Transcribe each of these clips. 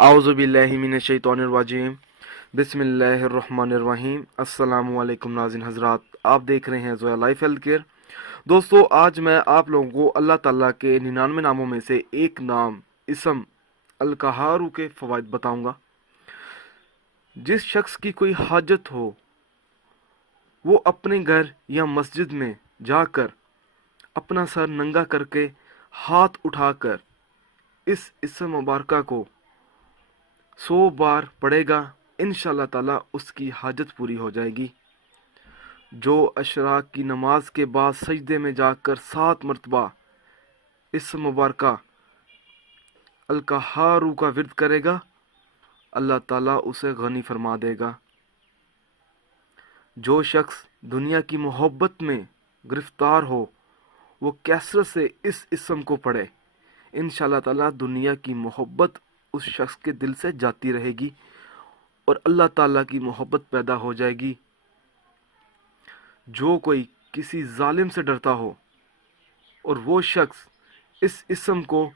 आऊज़ु बिल्लाहि मिनश शैतानिर रजीम बिस्मिल्लाहिर रहमानिर रहीम। अस्सलामु अलैकुम नाज़रीन हज़रात, आप देख रहे हैं ज़ोया लाइफ हेल्थ केयर। दोस्तों, आज मैं आप लोगों को अल्लाह ताला के 99 नामों में से एक नाम इसम अल कहारू के फ़वाइद बताऊंगा। जिस शख्स की कोई हाजत हो वो अपने घर या मस्जिद में जाकर अपना सर नंगा करके हाथ उठाकर इस इसम मुबारक को 100 बार पढ़ेगा, इंशाअल्लाह ताला उसकी हाजत पूरी हो जाएगी। जो अशराक की नमाज के बाद सजदे में जाकर 7 मरतबा इस मुबारक अल कहारू का विर्द करेगा, अल्लाह ताला उसे गनी फरमा देगा। जो शख्स दुनिया की मोहब्बत में गिरफ्तार हो वो कैसरत से इस इसम को पढ़े, इंशाअल्लाह ताला दुनिया की मोहब्बत उस शख्स के दिल से जाती रहेगी और अल्लाह ताला की मोहब्बत पैदा हो जाएगी। जो कोई किसी जालिम से डरता हो और वो शख्स इस इसम को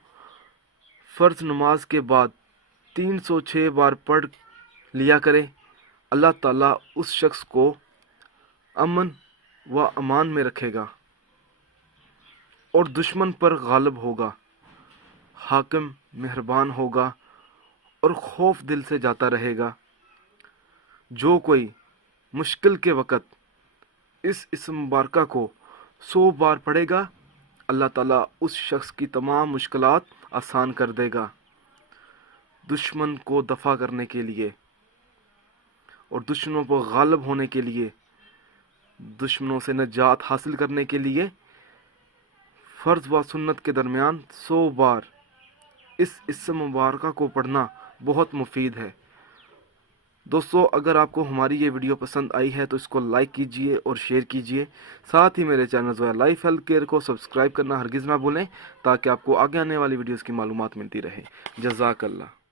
फ़र्ज नमाज के बाद 306 बार पढ़ लिया करे, अल्लाह ताला उस शख्स को अमन व अमान में रखेगा और दुश्मन पर गालिब होगा, हाकिम मेहरबान होगा और खौफ दिल से जाता रहेगा। जो कोई मुश्किल के वक़्त इस इसम मुबारक को 100 बार पढ़ेगा, अल्लाह ताला उस शख्स की तमाम मुश्किलात आसान कर देगा। दुश्मन को दफ़ा करने के लिए और दुश्मनों पर गालिब होने के लिए, दुश्मनों से निजात हासिल करने के लिए फ़र्ज व सुन्नत के दरमियान 100 बार इस इसम मुबारक को पढ़ना बहुत मुफीद है। दोस्तों, अगर आपको हमारी ये वीडियो पसंद आई है तो इसको लाइक कीजिए और शेयर कीजिए। साथ ही मेरे channel Zoya life health care को सब्सक्राइब करना हरगिज़ ना भूलें ताकि आपको आगे आने वाली वीडियोस की मालूमात मिलती रहे। जज़ाकल्लाह।